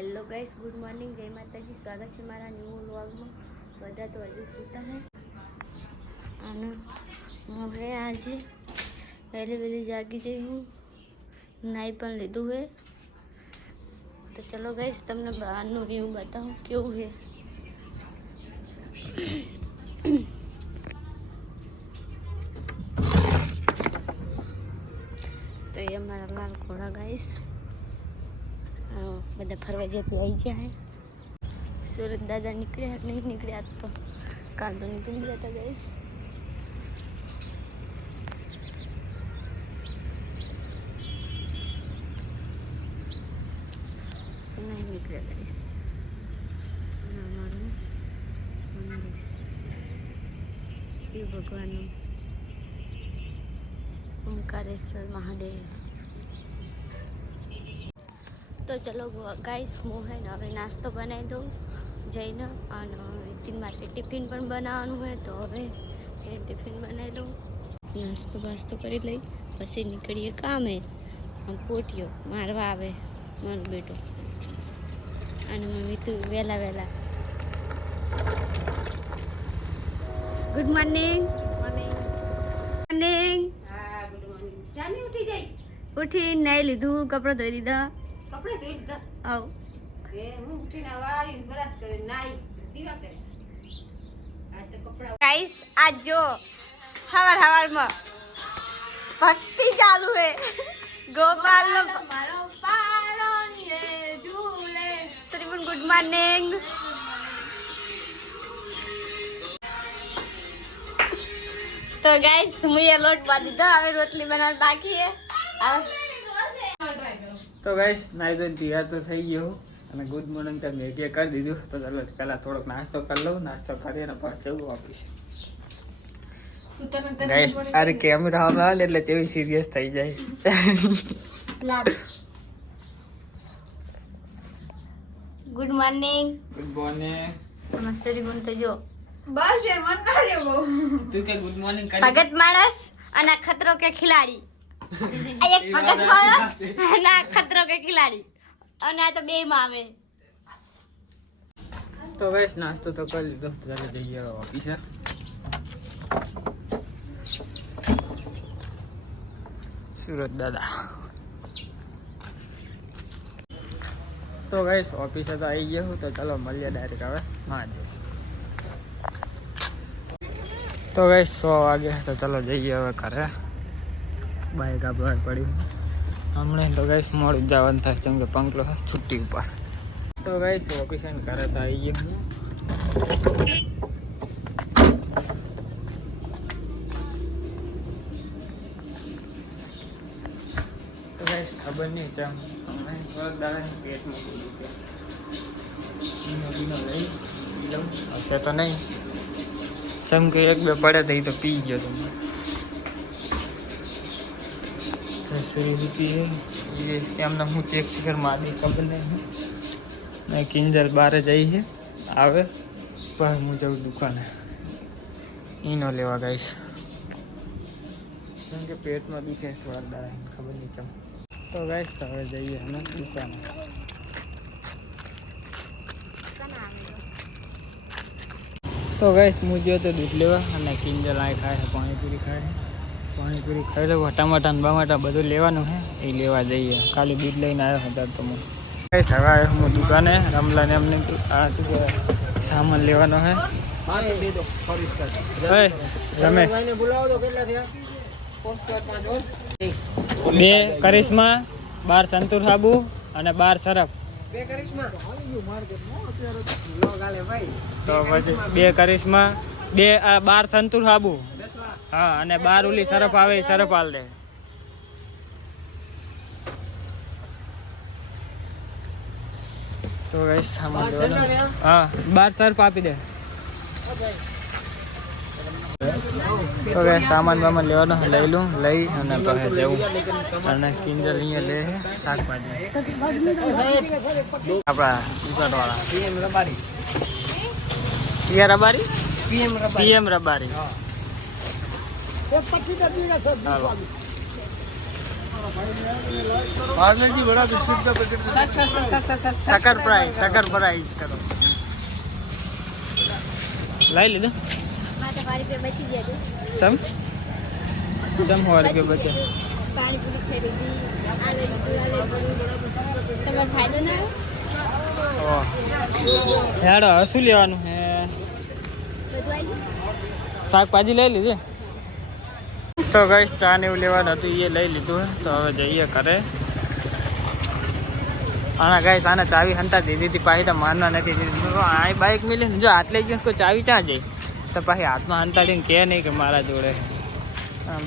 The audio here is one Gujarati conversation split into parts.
હેલો ગાઈસ, ગુડ મોર્નિંગ, જય માતાજી. સ્વાગત છે મારા ન્યૂ વ્લોગમાં. બધા તો હજુ સૂતા હે અને હવે આજે વહેલી જાગી જઈ હું નાઈ પણ લીધું હે. તો ચલો ગાઈસ, તમને બહારનું વ્યૂ બતાવું કેવું હે. તો એ અમારા લાલ ઘોડા ગાઈસ બધા ફરવા જતી આવી ગયા હે. સુરત દાદા નીકળ્યા નહીં નીકળ્યા તો કાલ તો નીકળી ગયા હતા ગાઈસ. નહીં નીકળ્યા ગાઈસ. અમારું મંદિર શિવ ભગવાનનું ઓમકારેશ્વર મહાદેવ. તો ચલો ગાઈસ, હું હે ને હવે નાસ્તો બનાવી દઉં જઈને, અને વિતિન માટે ટિફિન પણ બનાવવાનું હોય તો હવે એ ટિફિન બનાવી દઉં, નાસ્તો બાસ્તો કરી લઈ પછી નીકળીએ કામે. પોટીઓ મારવા આવે મારો બેટો અને મમ્મી તું વહેલા. Good morning. મોર્નિંગ. હા, ગુડ મોર્નિંગ. જાની ઉઠી જાય. ઉઠી નાઈ લીધું, કપડાં ધોઈ દીધા. કપડે ધોઈ લીધા. આવ એ હું ઉઠીને વાળીને બ્રશ કરીને નાઈ દીવા કરે. આ તો કપડા ગાઈસ, આજ જો હવારમાં ભક્તિ ચાલુ હે. ગોપાલનો મારો પારણીએ ઝૂલે. Shriman good morning. તો ગાઈસ, મુએ લોટ બાંધી દીધો, હવે રોટલી બનાવવાની બાકી હે. તો ગાઈસ, નાઈ ધોઈને તૈયાર તો થઈ ગયો અને ગુડ મોર્નિંગ તો મેં કરી દીધું. તો ચાલો પહેલાં થોડોક નાસ્તો કરી લઉં, નાસ્તો કરીને પાછું જવું ઓફિસ. ગાઈસ, અરે કેમેરા આવે એટલે કેવી સિરિયસ થઈ જાય. Good morning. Good morning. મસ્તરી બન તો જો બસ એ મન ના રે બહુ. તું કે ગુડ મોર્નિંગ કરી ભગત માણસ અને ખતરો કે ખિલાડી. આ એક ભગત માણસ અને આ ખતરો કે ખિલાડી, અને આ તો બે માં આવે. તો ગાઈસ, નાસ્તો તો કરી લીધો. ચાલો જઈએ ઓફિસે. સુરત દાદા. તો ગાઈસ, ઓફિસે તો આવી ગયો હું. તો ચાલો મળીએ ડાયરેક્ટ હવે માજે. તો ગાઈસ, 100 વાગે. તો ચાલો જઈએ હવે ઘરે. બાઈક આ બહાર પડ્યું હમણાં. તો ગાઈસ, મોડું જવાનું થાય કેમ કે પંકલો છુટ્ટી ઉપર. તો ગાઈસ, ઓફિસે ઘરે તો આવી ગયો હું. તો ગાઈસ, ખબર નહીં ચમ થોડાક દાડાની પેટમાં લઈ લઉં હશે તો નહીં. ચમ કે 1-2 પડે તો એ તો પી ગયો તો એમને હું ચેક શિખર મારી ખબર નહીં. મેં કિંજલ બારે જઈ છે આવે પણ હું જાઉં દુકાને ઈનો લેવા ગાઈશ. કેમ કે પેટમાં દુખે થોડાક દાડા ખબર નહીં ચમ. તો ગાઈશ, તો હવે જઈએ અમે દુકાને. તો ગાઈશ, હું ગયો તો દૂધ લેવા અને કિંજલ આ ખાય છે, પાણીપુરી ખાય છે. પાણીપુરી ખાઈ લઉં, ટમાટા ને બમાટા બધું લેવાનું છે એ લેવા જઈએ. ખાલી દૂધ લઈને આવ્યો હતા તો હું ગાઈશ હવે આવ્યો હું દુકાને. રમલાને એમને આ શું કહેવાય સામાન લેવાનો છે. રમેશ 2 કરિશ્મા, 12 સંતૂર સાબુ અને 12 સરફ. તો પછી 2 કરિશ્મા, 12 સંતૂર સાબુ, હા, અને 12 ઓલી સરફ આવે એ સરફ હાલ દે. તો ગાઈસ, સામાન લેવાનો. હા, 12 સરફ આપી દે. તો ગાઈસ, સામાન બામાન લેવાનો લઈ લઉં, લઈ અને પછી જવું. અને કિંજલ અહીંયા લે શાકભાજી આપણા દુકાનવાળા પીએમ રબારી. હાલો पार्ले जी बड़ा बिस्किट का पैकेट શક્કર પ્રાઈસ કરો લઈ લીધો મારે વારી પે બચી ગયા ચમ ચમ હોવારી કે બચે પાણીપુરી ખરીદી આ લઈ તમારે ફાયદો ના ઓહ હેડો હવે શું લેવાનું હે બધું આવી શાકભાજી લઈ લીધી તો ગાઈસ ચા ને એવું લેવાનું હતું એ લઈ લીધું હે તો હવે જઈએ ઘરે આના ગાઈસ આને ચાવી હંતા દીધી હતી પાછી તો માનવા નથી દીધી આ બાઇક મિલી જો હાથ લઈ ગયો કોઈ ચાવી ક્યાં જાય તો પાછી હાથમાં હંતાડીને કહે નહીં કે મારા જોડે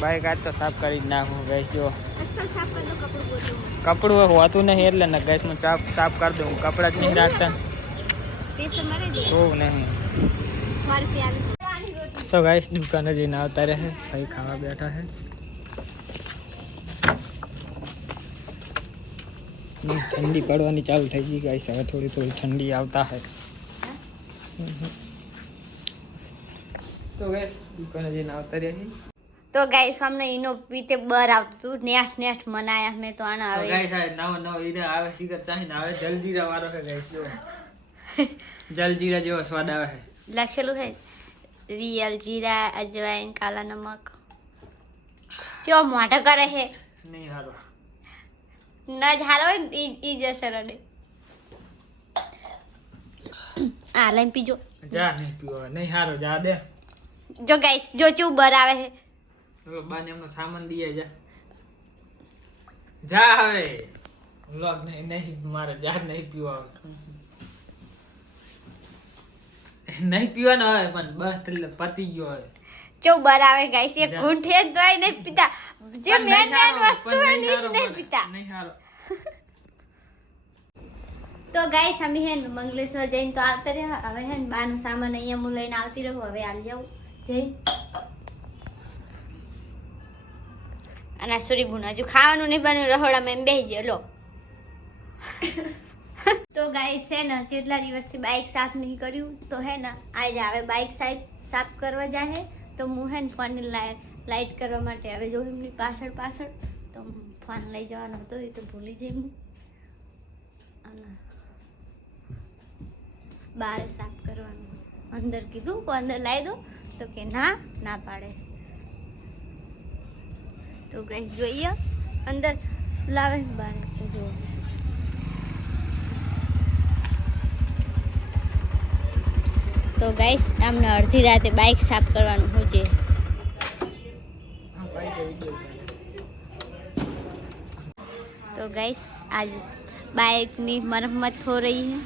બાઇક આજ તો સાફ કરી જ નાખું ગાઈસ જો અસલ સાફ કરી દો કપડું પોતું કપડું હોતું નહીં એટલે ને ગેસમાં સાફ કરી દઉં કપડાં જ નહીં રાખતા પૈસા મારે દે જોવું નહીં મારે પ્યાર તો ગાઈસ દુકાને જઈને આવતા રહે ભાઈ ખાવા બેઠા છે ઠંડી પડવાની ચાલુ થઈ ગઈ ગાઈસ હવે થોડી થોડી ઠંડી આવતા है તો ગાઈસ દુકાને જઈને આવતા રહી તો ગાઈસ અમને એનો પીતે બર આવતું નેટ મનાયા મેં તો આના આવે ગાઈસ આ નવો ઈને આવે શીખર ચાહીને આવે જલજીરા વાળો છે ગાઈસ જો જલજીરા જેવો સ્વાદ આવે છે લખેલું છે रियल जीरा अजवाइन काला नमक जो मोटा करे है नहीं हारो न झालो ई जैसे रडे आ लाइन पीजो जा नहीं पीओ नहीं हारो जा दे जो गाइस जो चू बरावे है બાને એમનો સામાન દીએ જા હવે વ્લોગ નહીં મારે જા નહીં પીવા नहीं पीवाना है पण बस पति गयो है जो बरावे गाइस ये घूंठे दवाई नहीं पीता जो मेन वस्तु है नीच नहीं पीता नहीं हारो तो गाइस हम है मंगलेश्वर जैन तो आवते रहे हवे है बानु सामान अहिया मु लઈને આવતી રહું હવે આલ જાઉં જઈ અને સુરી બુના જો ખાવાનું નહીં બન્યું રહોડામાં એમ બેહી ગયો લો तो गाइस है ना જેટલા દિવસથી બાઇક સાફ નહીં કર્યું તો હે ને આજે આવે બાઇક સાફ કરવા જાય તો હું હે ને ફોન લાઇટ કરવા માટે હવે જો એમની પાછળ તો ફોન લઈ જવાનો હતો એ તો ભૂલી જઈ હું અને બહાર સાફ કરવાનું અંદર કીધું કે અંદર લાવી દો તો કે ના પાડે તો ગાઈસ જોઈએ અંદર લાવે બહાર તો જો तो गाइस हमने अर्धी राते बाइक साफ करवानुं होजे तो गाइस आज बाइक नी मरम्मत हो रही है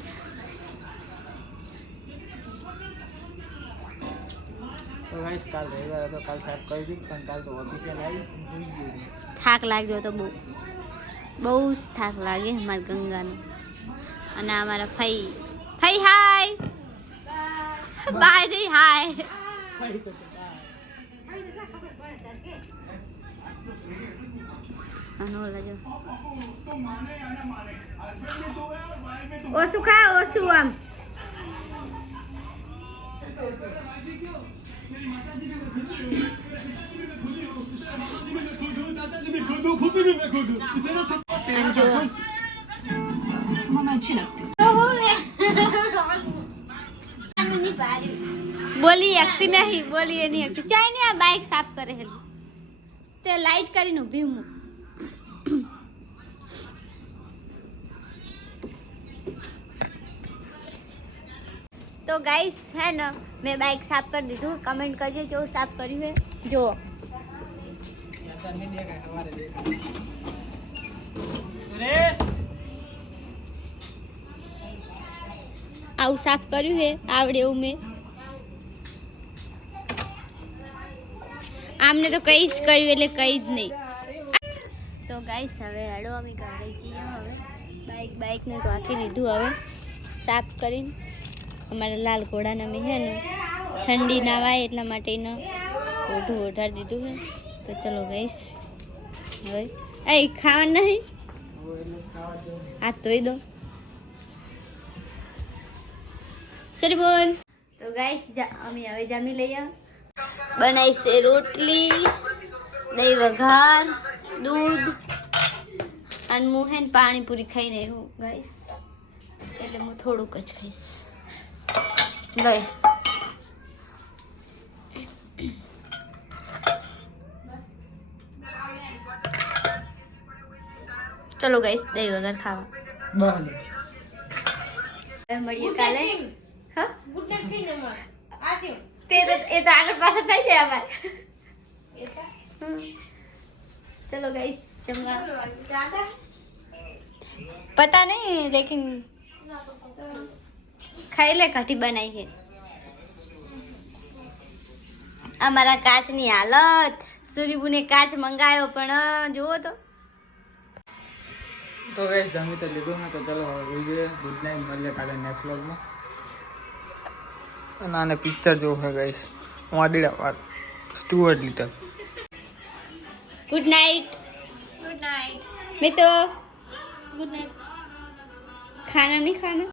तो गाइस काल रविवार तो काल साफ कर दी पण काल तो ऑफिशियल आई थाक लाग्यो तो बहु थाक लागे हमार गंगा ने अने हमारा फई हाय बाय नहीं हाय ओसु खा ओसु आम बोली एकती नहीं बोली नहीं एकती चाहे नहीं आ बाइक साफ करे है ते लाइट करी नु भी मु तो गाइस है ना मैं बाइक साफ कर दी थी कमेंट करिए जो साफ करी है जो आउ साफ કર્યું है आवड़े એવું મેં આમને તો કઈ જ કર્યું એટલે કઈ જ નહીં તો ગાઈસ હવે હેડો અમે ઘરે જઈએ હવે બાઇકને તો આખી દીધું હવે સાફ કરીને અમારા લાલ ઘોડાને અમે છે ને ઠંડી ના વાય એટલા માટે એને ઓઢું ઓઢાડી દીધું છે તો ચલો ગાઈસ હવે એ ખાવા નહીં આ ધોઈ દો सॉरी बोल तो गाइस अमी हवे जमी लईया बनाई से रोटली दही वघार दूध અને હું હે ને પાણીપુરી ખાઈને આવ્યું ગાઈસ, એટલે હું થોડુંક જ ખાઈશ. લઈ ચલો ગાઈસ, દહીં વગર ખાવા. બસ હવે મળીએ કાલે. હા ગુડ નાઈટ કહીને માર આજે તે તો એ તો આગળ પાછળ થઈ જાય અમારે. चलो गाइस जमवा દાદા पता नहीं लेकिन खाई ले कटी बनाई है. અમારા કાચની હાલત. સુરીબુને કાચ મંગાવ્યો પણ જુઓ તો ગાઈસ જમી તો લીધું ને, તો ચલો હવે વિડીયો ગુડ નાઇટ, મળીએ કાલે નેક્સ્ટ વ્લોગમાં. અને આને પિક્ચર જોવું છે ગાઈસ, વાદળા વાર Stuart little. Good night. Good night मैं तो गुड नाइट. खाना नहीं खाना.